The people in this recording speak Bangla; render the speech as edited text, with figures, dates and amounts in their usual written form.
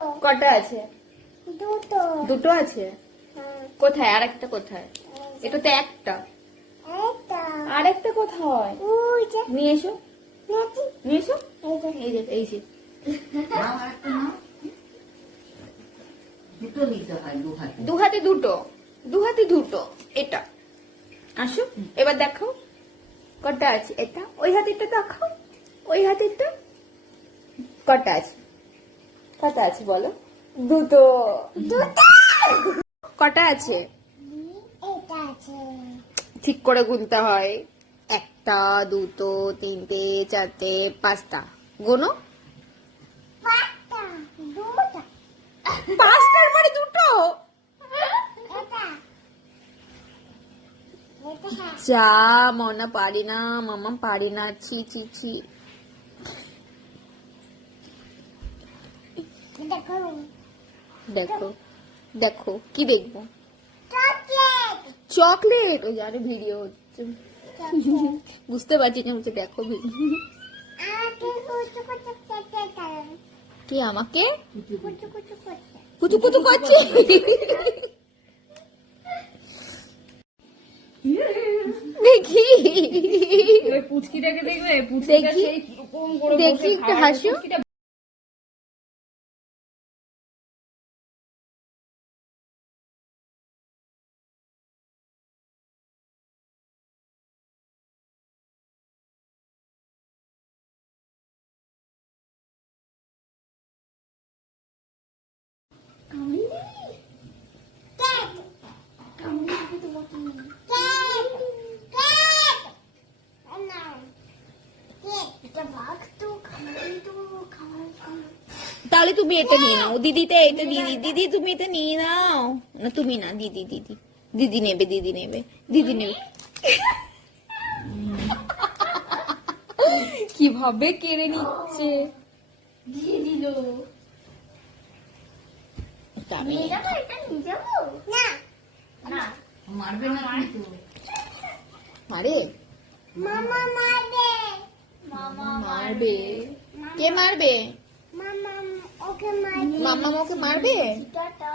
কটা আছে? দুটো আছে। কোথায় আরেকটা? কোথায়? এটা তো একটা। আরেকটা কোথায়? নিয়ে এসো, নিয়ে এসো। এই যে, এই যে। দু হাতে দুটো, দু হাতে দুটো। এটা আসো, এবার দেখো কটা আছে। এটা ওই হাতেরটা দেখাও, ওই হাতেরটা কটা আছে? কটা আছে বলো? দুটো। কটা আছে? ঠিক করে গুনতে হয়। একটা, দুটো, তিনটে, চারটে, পাঁচটা। গোনো। পাঁচটার মানে দুটো? যা মনা, পারি না মামা, পারি না। ছি ছি ছি। দেখো দেখো কি দেখবো? চকলেট। ওই আরে ভিডিও হচ্ছে, বুঝতে পারছি না। হচ্ছে দেখো ভিডিও। কি আমাকে কুচু কুচু করছে? দেখি পুচকিটাকে দেখবে, দেখি দেখি একটু হাসো। তাহলে তুমি এটা নিয়ে নাও। দিদিতে এটা দিদি, দিদি তুমি এটা নিয়ে নাও না। তুমি না, দিদি, দিদি, দিদি নেবে, দিদি নেবে, দিদি নেবে। কিভাবে কেড়ে নিচ্ছে, দিয়ে দিল। মারবে না কিন্তু। মারে, মামা মারবে, মারবে। কে মারবে? মামা ওকে মারবে, মাম্মা ওকে মারবে। টাটা।